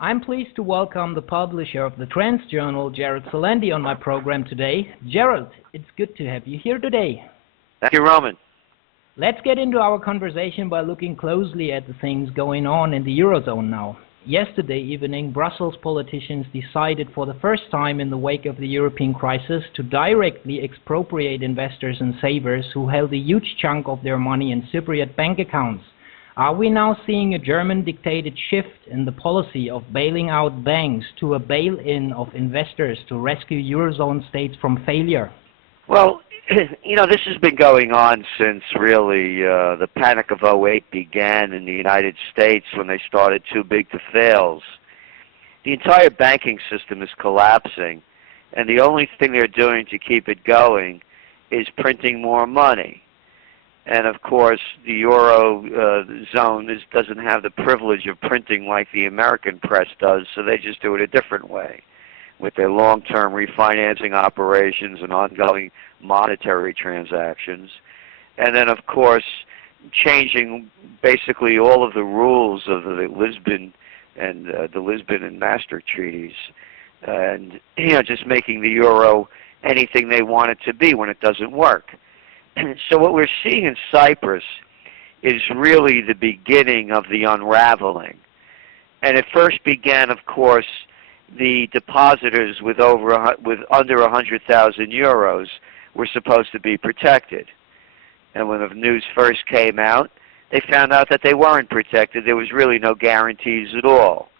I'm pleased to welcome the publisher of the TrendsJournal, Gerald Celente, on my program today. Gerald, it's good to have you here today. Thank you, Roman. Let's get into our conversation by looking closely at the things going on in the Eurozone now. Yesterday evening, Brussels politicians decided for the first time in the wake of the European crisis to directly expropriate investors and savers who held a huge chunk of their money in Cypriot bank accounts. Are we now seeing a German-dictated shift in the policy of bailing out banks to a bail-in of investors to rescue Eurozone states from failure? Well, this has been going on since really the panic of '08 began in the United States when they started too big to fail. The entire banking system is collapsing, and the only thing they're doing to keep it going is printing more money. And of course, the Eurozone doesn't have the privilege of printing like the American press does, so they just do it a different way with their long-term refinancing operations and ongoing monetary transactions. And then, of course, changing basically all of the rules of the Lisbon and Maastricht treaties, and just making the euro anything they want it to be when it doesn't work. So what we're seeing in Cyprus is really the beginning of the unraveling. And it first began, of course, the depositors with under 100,000 euros were supposed to be protected. And when the news first came out, they found out that they weren't protected. There was really no guarantees at all.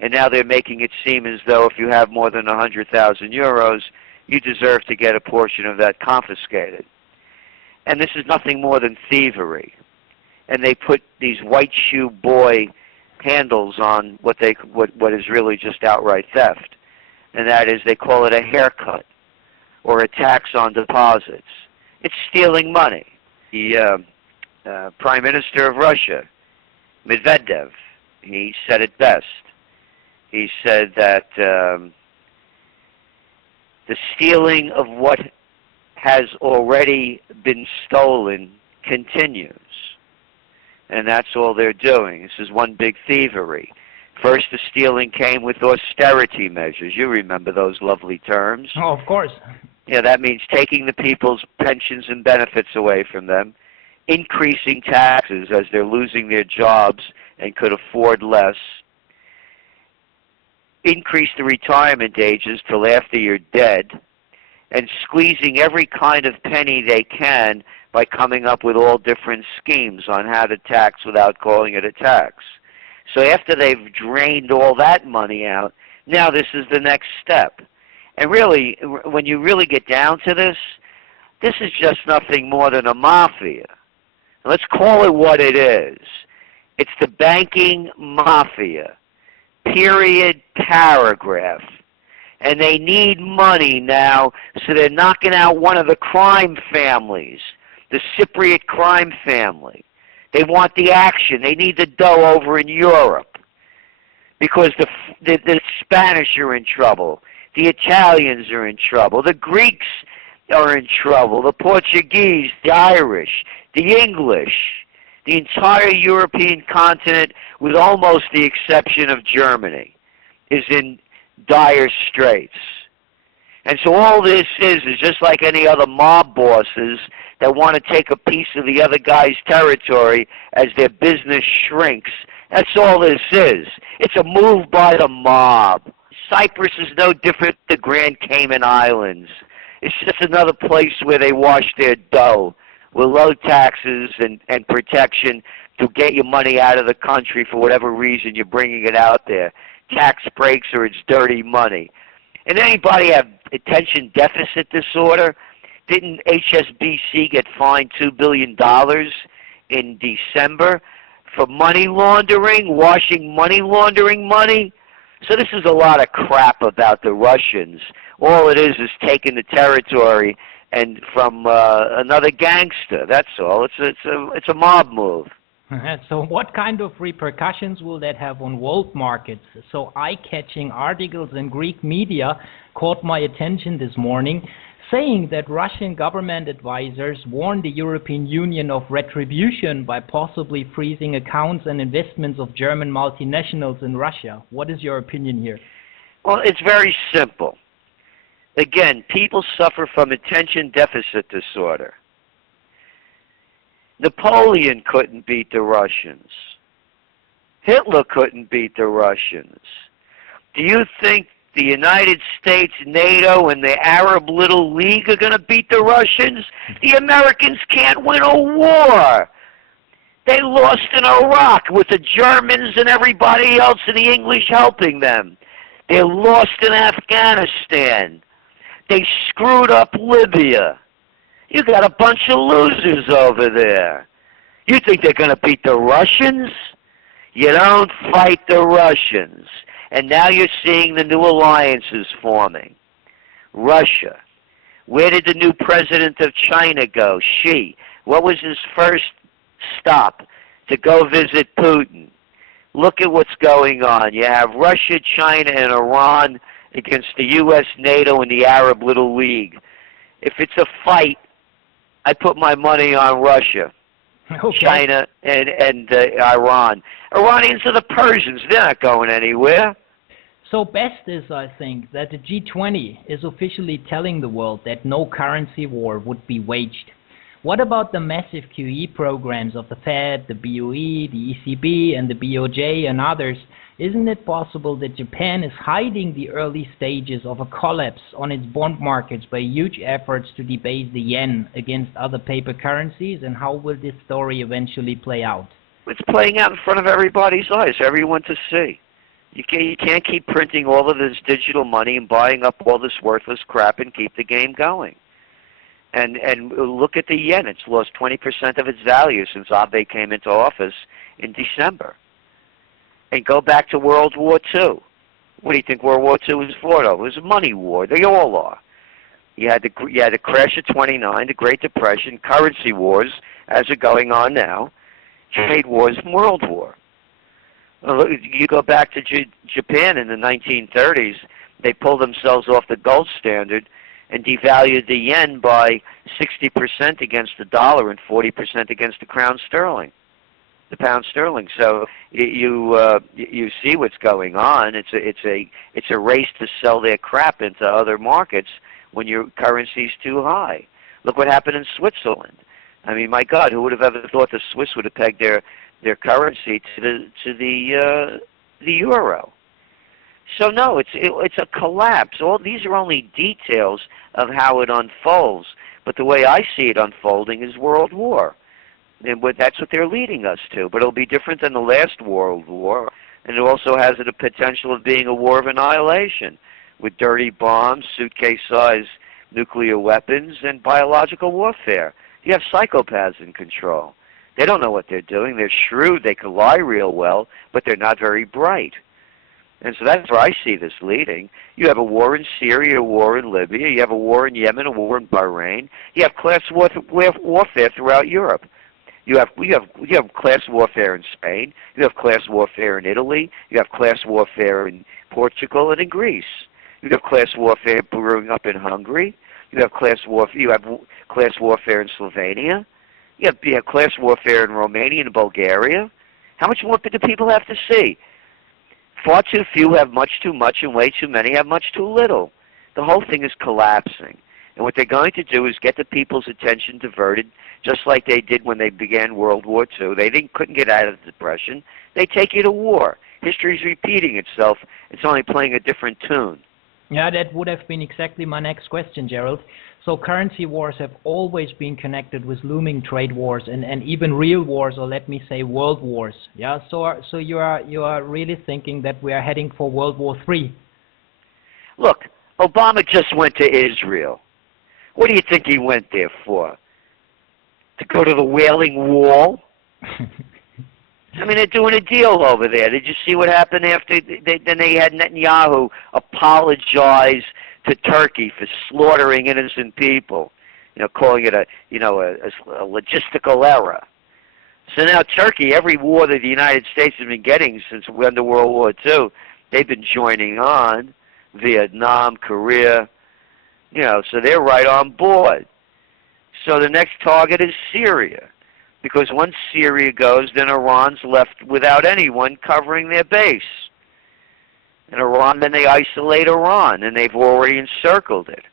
And now they're making it seem as though if you have more than 100,000 euros, you deserve to get a portion of that confiscated. And this is nothing more than thievery. And they put these white shoe boy handles on what is really just outright theft. And that is, they call it a haircut or a tax on deposits. It's stealing money. The Prime Minister of Russia, Medvedev, he said it best. He said that the stealing of what has already been stolen continues. And that's all they're doing. This is one big thievery. First, the stealing came with austerity measures. You remember those lovely terms. Oh, of course. Yeah, that means taking the people's pensions and benefits away from them, increasing taxes as they're losing their jobs and could afford less, increase the retirement ages till after you're dead, and squeezing every kind of penny they can by coming up with all different schemes on how to tax without calling it a tax. So after they've drained all that money out, now this is the next step. And really, when you really get down to this is just nothing more than a mafia. Let's call it what it is. It's the banking mafia. Period, paragraph. And they need money now, so they're knocking out one of the crime families, the Cypriot crime family. They want the action. They need the dough over in Europe because the Spanish are in trouble. The Italians are in trouble. The Greeks are in trouble. The Portuguese, the Irish, the English, the entire European continent, with almost the exception of Germany, is in dire straits. And so all this is just like any other mob bosses that want to take a piece of the other guy's territory as their business shrinks. That's all this is. It's a move by the mob. Cyprus is no different than the Grand Cayman Islands. It's just another place where they wash their dough with low taxes and protection to get your money out of the country for whatever reason you're bringing it out there. Tax breaks or it's dirty money. And anybody have attention deficit disorder? Didn't HSBC get fined $2 billion in December for money laundering, washing money laundering money? So this is a lot of crap about the Russians. All it is taking the territory and from another gangster. That's all. It's a mob move. So what kind of repercussions will that have on world markets? So eye-catching articles in Greek media caught my attention this morning. saying that Russian government advisors warned the European Union of retribution by possibly freezing accounts and investments of German multinationals in Russia. What is your opinion here? Well, it's very simple. Again, people suffer from attention deficit disorder. Napoleon couldn't beat the Russians. Hitler couldn't beat the Russians. Do you think the United States, NATO, and the Arab Little League are going to beat the Russians? The Americans can't win a war. They lost in Iraq with the Germans and everybody else and the English helping them. They lost in Afghanistan. They screwed up Libya. You got a bunch of losers over there. You think they're going to beat the Russians? You don't fight the Russians. And now you're seeing the new alliances forming. Russia. Where did the new president of China go? Xi. What was his first stop? To go visit Putin. Look at what's going on. You have Russia, China, and Iran against the U.S., NATO, and the Arab Little League. If it's a fight, I put my money on Russia, Okay. China, and Iran. Iranians are the Persians. They're not going anywhere. So best is, I think, that the G20 is officially telling the world that no currency war would be waged. What about the massive QE programs of the Fed, the BOE, the ECB, and the BOJ, and others? Isn't it possible that Japan is hiding the early stages of a collapse on its bond markets by huge efforts to debase the yen against other paper currencies? And how will this story eventually play out? It's playing out in front of everybody's eyes, everyone to see. You can't keep printing all of this digital money and buying up all this worthless crap and keep the game going. And look at the yen. It's lost 20% of its value since Abe came into office in December. And go back to World War II. What do you think World War II was for, though? It was a money war. They all are. You had the crash of '29, the Great Depression, currency wars, as are going on now, trade wars, and World War. You go back to Japan in the 1930s, they pulled themselves off the gold standard and devalued the yen by 60% against the dollar and 40% against the crown sterling, the pound sterling. So you see what's going on. It's a race to sell their crap into other markets when your currency's too high. Look what happened in Switzerland. I mean, my God, who would have ever thought the Swiss would have pegged their currency to the euro? So no, it's a collapse. All these are only details of how it unfolds. But the way I see it unfolding is world war, and that's what they're leading us to. But it'll be different than the last World War, and it also has the potential of being a war of annihilation, with dirty bombs, suitcase-sized nuclear weapons, and biological warfare. You have psychopaths in control. They don't know what they're doing. They're shrewd. They can lie real well, but they're not very bright. And so that's where I see this leading. You have a war in Syria, a war in Libya. You have a war in Yemen, a war in Bahrain. You have class warfare throughout Europe. You have class warfare in Spain. You have class warfare in Italy. You have class warfare in Portugal and in Greece. You have class warfare brewing up in Hungary. You have class warfare in Slovenia. You have class warfare in Romania and Bulgaria. How much more do people have to see? Far too few have much too much, and way too many have much too little. The whole thing is collapsing. And what they're going to do is get the people's attention diverted, just like they did when they began World War II. They couldn't get out of the Depression. They take you to war. History's repeating itself. It's only playing a different tune. Yeah, that would have been exactly my next question, Gerald. So currency wars have always been connected with looming trade wars and even real wars, or let me say world wars. Yeah. So you are really thinking that we are heading for World War III? Look, Obama just went to Israel. What do you think he went there for? To go to the Wailing Wall? I mean, they're doing a deal over there. Did you see what happened after then they had Netanyahu apologize to Turkey for slaughtering innocent people, calling it a logistical error. So now Turkey, every war that the United States has been getting since we under World War II, they've been joining on. Vietnam, Korea, So they're right on board. So the next target is Syria, because once Syria goes, then Iran's left without anyone covering their base. And Iran, then they isolate Iran, and they've already encircled it.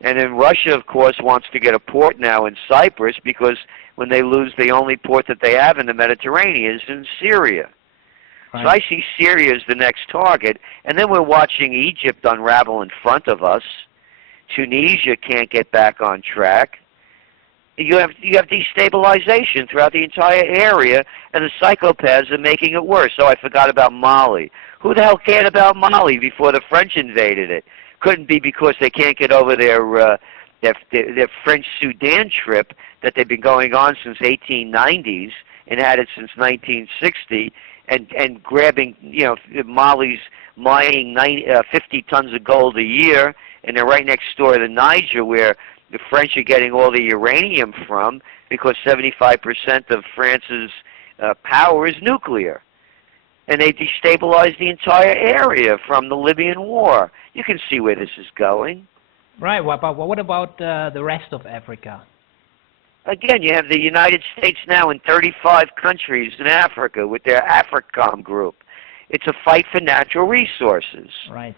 And then Russia, of course, wants to get a port now in Cyprus, because when they lose the only port that they have in the Mediterranean is in Syria. Right. So I see Syria as the next target, and then we're watching Egypt unravel in front of us. Tunisia can't get back on track. You have destabilization throughout the entire area, and the psychopaths are making it worse. Oh, I forgot about Mali. Who the hell cared about Mali before the French invaded it? Couldn't be because they can't get over their French Sudan trip that they've been going on since 1890s and had it since 1960, and grabbing, Mali's mining 50 tons of gold a year, and they're right next door to Niger, where the French are getting all the uranium from, because 75% of France's power is nuclear. And they destabilized the entire area from the Libyan war. You can see where this is going. Right. What about the rest of Africa? Again, you have the United States now in 35 countries in Africa with their AFRICOM group. It's a fight for natural resources. Right.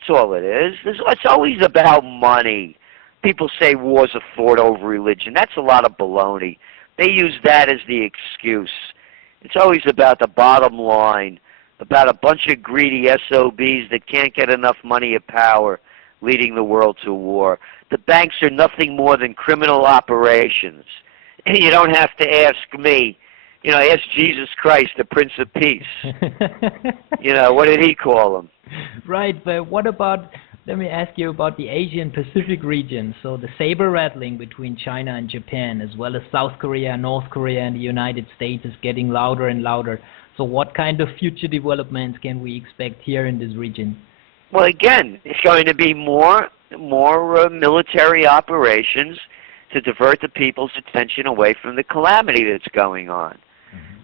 That's all it is. It's always about money. People say wars are fought over religion. That's a lot of baloney. They use that as the excuse. It's always about the bottom line, about a bunch of greedy SOBs that can't get enough money or power leading the world to war. The banks are nothing more than criminal operations. And you don't have to ask me. Ask Jesus Christ, the Prince of Peace. What did he call him? Right, but what about, let me ask you about the Asian Pacific region. So the saber rattling between China and Japan, as well as South Korea, North Korea, and the United States is getting louder and louder. So what kind of future developments can we expect here in this region? Well, again, it's going to be more military operations to divert the people's attention away from the calamity that's going on.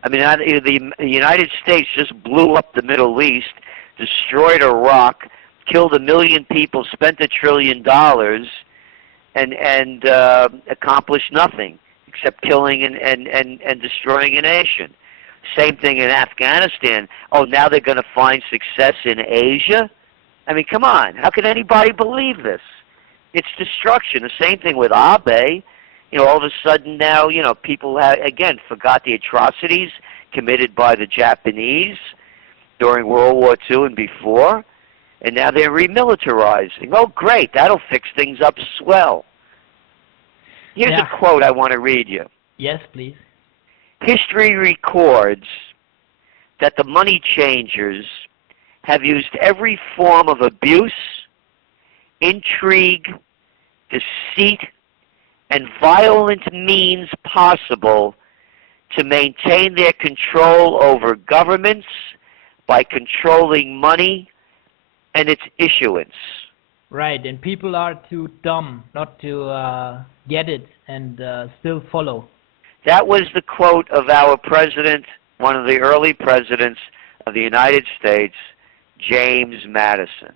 I mean, the United States just blew up the Middle East, destroyed Iraq, killed 1 million people, spent $1 trillion, and accomplished nothing except killing and destroying a nation. Same thing in Afghanistan. Oh, now they're going to find success in Asia? I mean, come on. How can anybody believe this? It's destruction. The same thing with Abe. All of a sudden now, people have, again, forgot the atrocities committed by the Japanese during World War II and before, and now they're remilitarizing. Oh, great. That'll fix things up swell. Here's a quote I want to read you. Yes, please. History records that the money changers have used every form of abuse, intrigue, deceit, and violent means possible to maintain their control over governments by controlling money and its issuance. Right, and people are too dumb not to get it and still follow. That was the quote of our president, one of the early presidents of the United States, James Madison.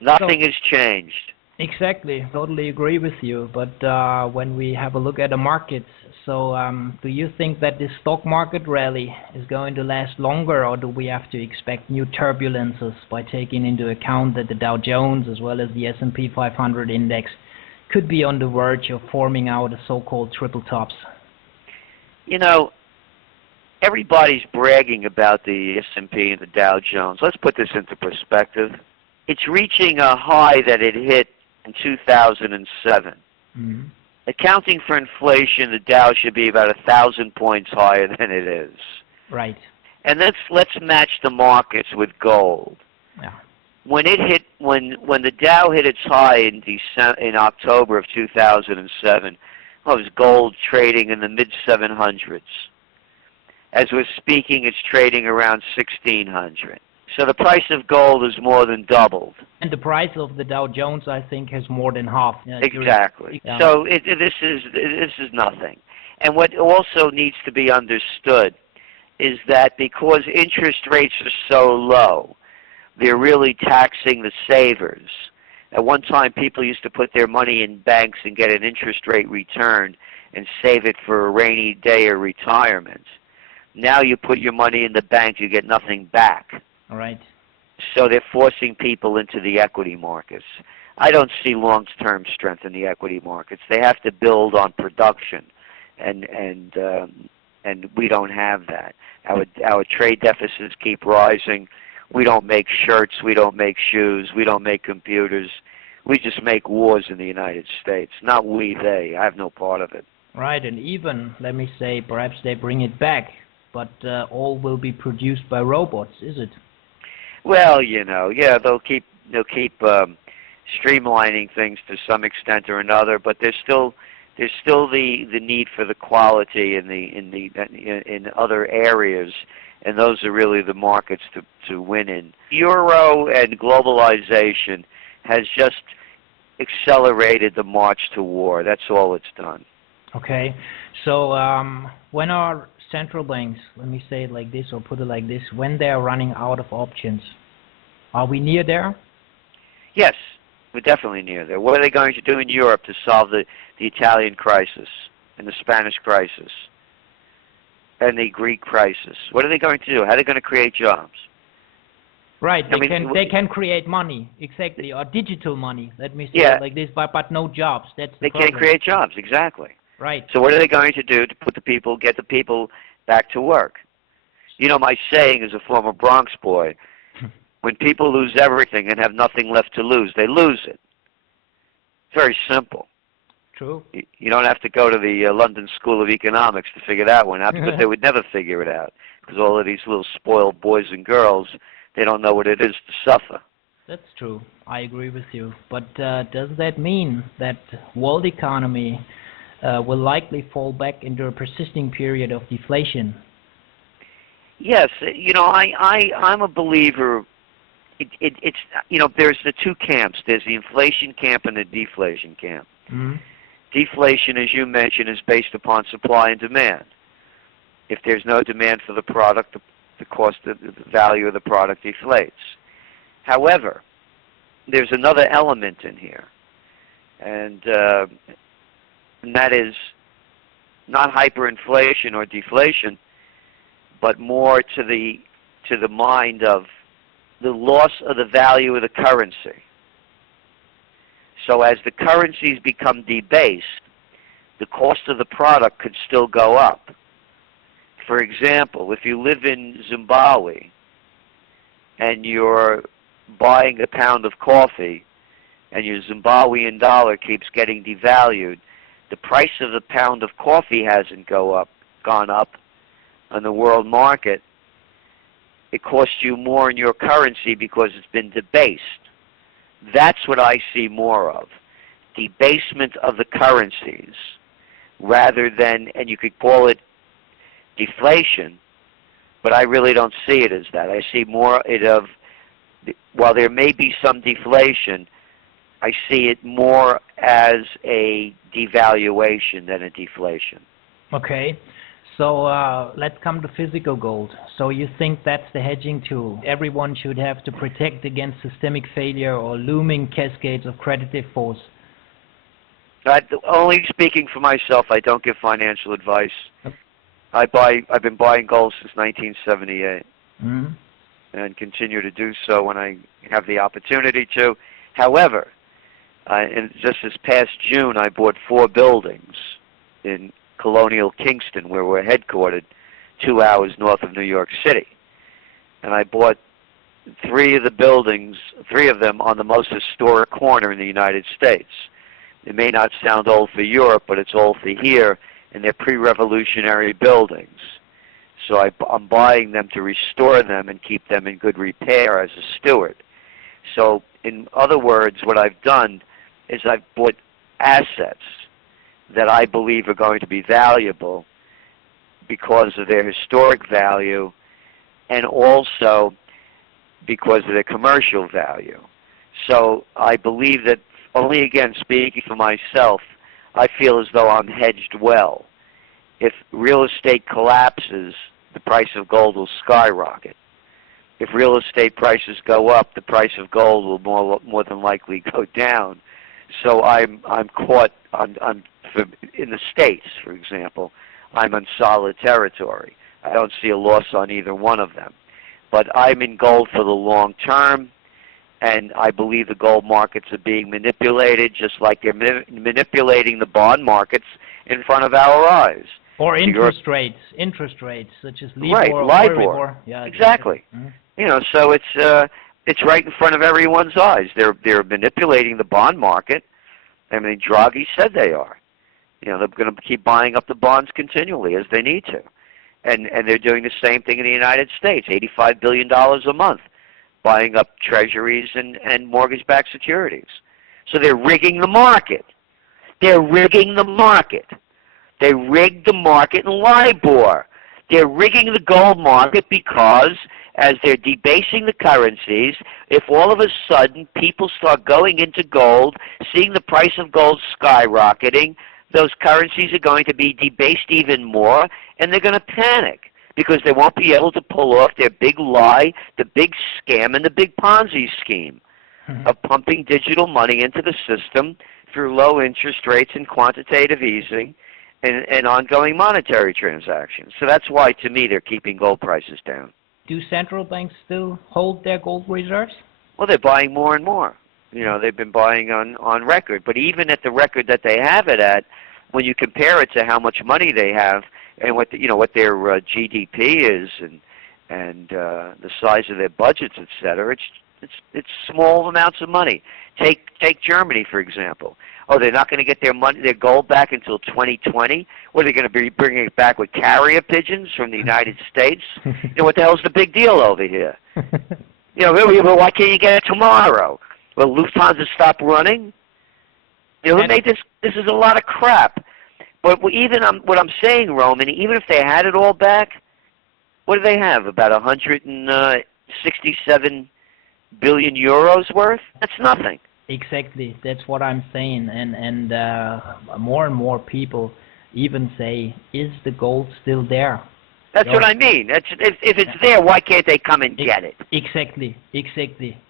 Nothing has changed. Exactly, totally agree with you. But when we have a look at the markets, so do you think that this stock market rally is going to last longer, or do we have to expect new turbulences by taking into account that the Dow Jones as well as the S&P 500 index could be on the verge of forming out a so-called triple tops? Everybody's bragging about the S&P and the Dow Jones. Let's put this into perspective. It's reaching a high that it hit in 2007. Mm-hmm. Accounting for inflation, the Dow should be about 1,000 points higher than it is. Right. And let's match the markets with gold. Yeah. When the Dow hit its high in October of 2007, it was gold trading in the mid-700s. As we're speaking, it's trading around 1,600. So the price of gold has more than doubled. And the price of the Dow Jones, I think, has more than half. Exactly. So this is nothing. And what also needs to be understood is that because interest rates are so low, they're really taxing the savers. At one time, people used to put their money in banks and get an interest rate return and save it for a rainy day or retirement. Now you put your money in the bank, you get nothing back. All right. So they're forcing people into the equity markets. I don't see long-term strength in the equity markets. They have to build on production, and we don't have that. Our trade deficits keep rising. We don't make shirts. We don't make shoes. We don't make computers. We just make wars in the United States. Not we, they. I have no part of it. Right, and even, let me say, perhaps they bring it back, but all will be produced by robots, is it? Well, you know, yeah, they'll keep streamlining things to some extent or another, but there's still the need for the quality in other areas, and those are really the markets to win in. Euro and globalization has just accelerated the march to war. That's all it's done. Okay, so when our central banks, let me say it like this or put it like this, when they are running out of options, are we near there? Yes, we're definitely near there. What are they going to do in Europe to solve the Italian crisis and the Spanish crisis and the Greek crisis? What are they going to do? How are they going to create jobs? Right, they can create money, exactly, or digital money, let me say it like this, but no jobs. That's the problem. Can't create jobs, exactly. Right. So what are they going to do to get the people back to work? You know, my saying as a former Bronx boy, when people lose everything and have nothing left to lose, they lose it. It's very simple. True. You don't have to go to the London School of Economics to figure that one out, because they would never figure it out, because all of these little spoiled boys and girls, they don't know what it is to suffer. That's true. I agree with you. But does that mean that world economy will likely fall back into a persisting period of deflation? Yes, you know, I'm a believer. It's you know, there's the two camps. There's the inflation camp and the deflation camp. Mm-hmm. Deflation, as you mentioned, is based upon supply and demand. If there's no demand for the product, the cost of the value of the product deflates. However, there's another element in here, and that is not hyperinflation or deflation, but more to the mind of the loss of the value of the currency. So as the currencies become debased, the cost of the product could still go up. For example, if you live in Zimbabwe and you're buying a pound of coffee and your Zimbabwean dollar keeps getting devalued, the price of the pound of coffee hasn't gone up on the world market. It costs you more in your currency because it's been debased. That's what I see more of, debasement of the currencies, rather than, and you could call it deflation, but I really don't see it as that. I see more it of, while there may be some deflation, I see it more as a devaluation than a deflation. Okay. So let's come to physical gold. So you think that's the hedging tool? Everyone should have to protect against systemic failure or looming cascades of credit defaults. Only speaking for myself, I don't give financial advice. I've been buying gold since 1978, and continue to do so when I have the opportunity to. However, just this past June, I bought 4 buildings in Colonial Kingston, where we're headquartered, 2 hours north of New York City. And I bought 3 of them on the most historic corner in the United States. It may not sound old for Europe, but it's old for here, and they're pre-revolutionary buildings. So I'm buying them to restore them and keep them in good repair as a steward. So in other words, what I've done is I've bought assets that I believe are going to be valuable because of their historic value and also because of their commercial value. So I believe that, only again speaking for myself, I feel as though I'm hedged well. If real estate collapses, the price of gold will skyrocket. if real estate prices go up, the price of gold will more than likely go down. So I'm caught in the States, for example. I'm on solid territory. I don't see a loss on either one of them. But I'm in gold for the long term, and I believe the gold markets are being manipulated just like they're manipulating the bond markets in front of our eyes. Or interest rates, such as LIBOR, right, or LIBOR. Yeah, exactly. You know, so it's right in front of everyone's eyes. They're manipulating the bond market. I mean, Draghi said they are. You know, they're going to keep buying up the bonds continually as they need to. And they're doing the same thing in the United States, $85 billion a month, buying up treasuries and mortgage-backed securities. So they're rigging the market. They're rigging the market. They rigged the market in LIBOR. They're rigging the gold market because as they're debasing the currencies, if all of a sudden people start going into gold, seeing the price of gold skyrocketing, those currencies are going to be debased even more, and they're going to panic because they won't be able to pull off their big lie, the big scam, and the big Ponzi scheme of pumping digital money into the system through low interest rates and quantitative easing and ongoing monetary transactions. So that's why, to me, they're keeping gold prices down. Do central banks still hold their gold reserves? Well, they're buying more and more. You know, they've been buying on record. But even at the record that they have it at, when you compare it to how much money they have and what what their GDP is and the size of their budgets, etc., it's small amounts of money. Take Germany, for example. Oh, they're not going to get their gold back until 2020? What, are they going to be bringing it back with carrier pigeons from the United States? You know, what the hell's the big deal over here? You know, really, well, why can't you get it tomorrow? Well, Lufthansa stopped running? You know, who made this? This is a lot of crap. But even what I'm saying, Roman, even if they had it all back, what do they have? About 167 billion euros worth? That's nothing. Exactly, that's what I'm saying, and more and more people even say, "Is the gold still there?" That's what I mean. If it's there, why can't they come and get it? Exactly.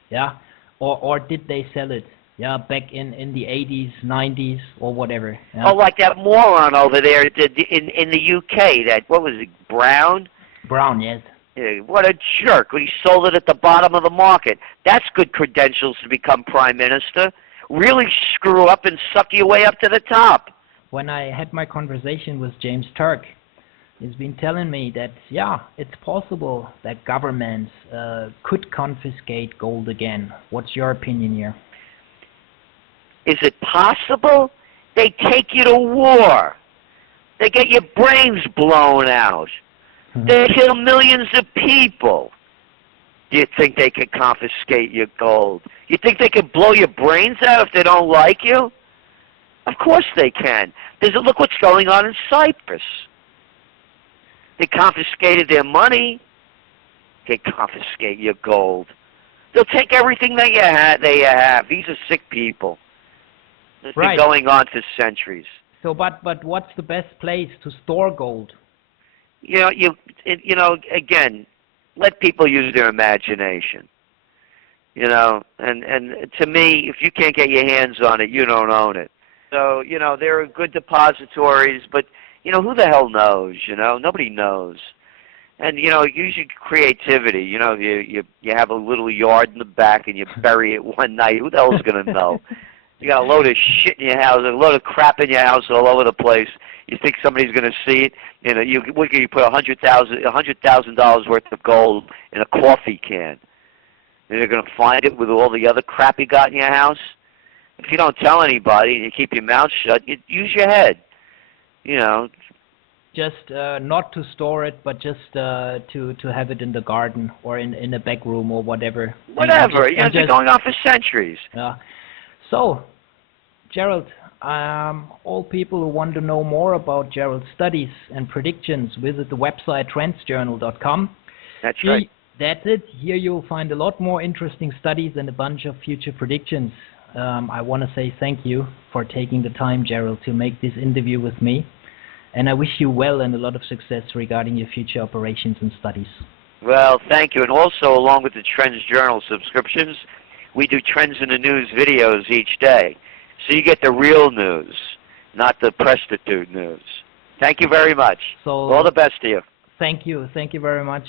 Yeah, or did they sell it? Yeah, back in the 80s, 90s, or whatever. Yeah? Oh, like that moron over there in the UK. That what was it, Brown? Brown, yes. What a jerk. He sold it at the bottom of the market. That's good credentials to become prime minister. Really screw up and suck your way up to the top. When I had my conversation with James Turk, he's been telling me that, yeah, it's possible that governments could confiscate gold again. What's your opinion here? Is it possible? They take you to war. They get your brains blown out. They kill millions of people. Do you think they can confiscate your gold? You think they can blow your brains out if they don't like you? Of course they can. Look what's going on in Cyprus. They confiscated their money. They confiscate your gold. They'll take everything that you have. These are sick people. It's been going on for centuries. So, but what's the best place to store gold? You know, again, let people use their imagination. You know, and to me, if you can't get your hands on it, you don't own it. So, you know, there are good depositories, but, you know, who the hell knows, you know? Nobody knows. And, you know, use your creativity. You know, you have a little yard in the back and you bury it one night. Who the hell's going to know? You got a load of shit in your house, a load of crap in your house all over the place. You think somebody's going to see it? You know, you put $100,000 worth of gold in a coffee can, and they're going to find it with all the other crap you got in your house. If you don't tell anybody and you keep your mouth shut, you use your head. You know. Just not to store it, but just to have it in the garden or in a back room or whatever. Whatever. It's been going on for centuries. Yeah. So, Gerald, all people who want to know more about Gerald's studies and predictions, visit the website TrendsJournal.com. That's right. That's it. Here you'll find a lot more interesting studies and a bunch of future predictions. I want to say thank you for taking the time, Gerald, to make this interview with me. And I wish you well and a lot of success regarding your future operations and studies. Well, thank you. And also, along with the Trends Journal subscriptions, we do Trends in the News videos each day. So you get the real news, not the prostitute news. Thank you very much. So All the best to you. thank you very much.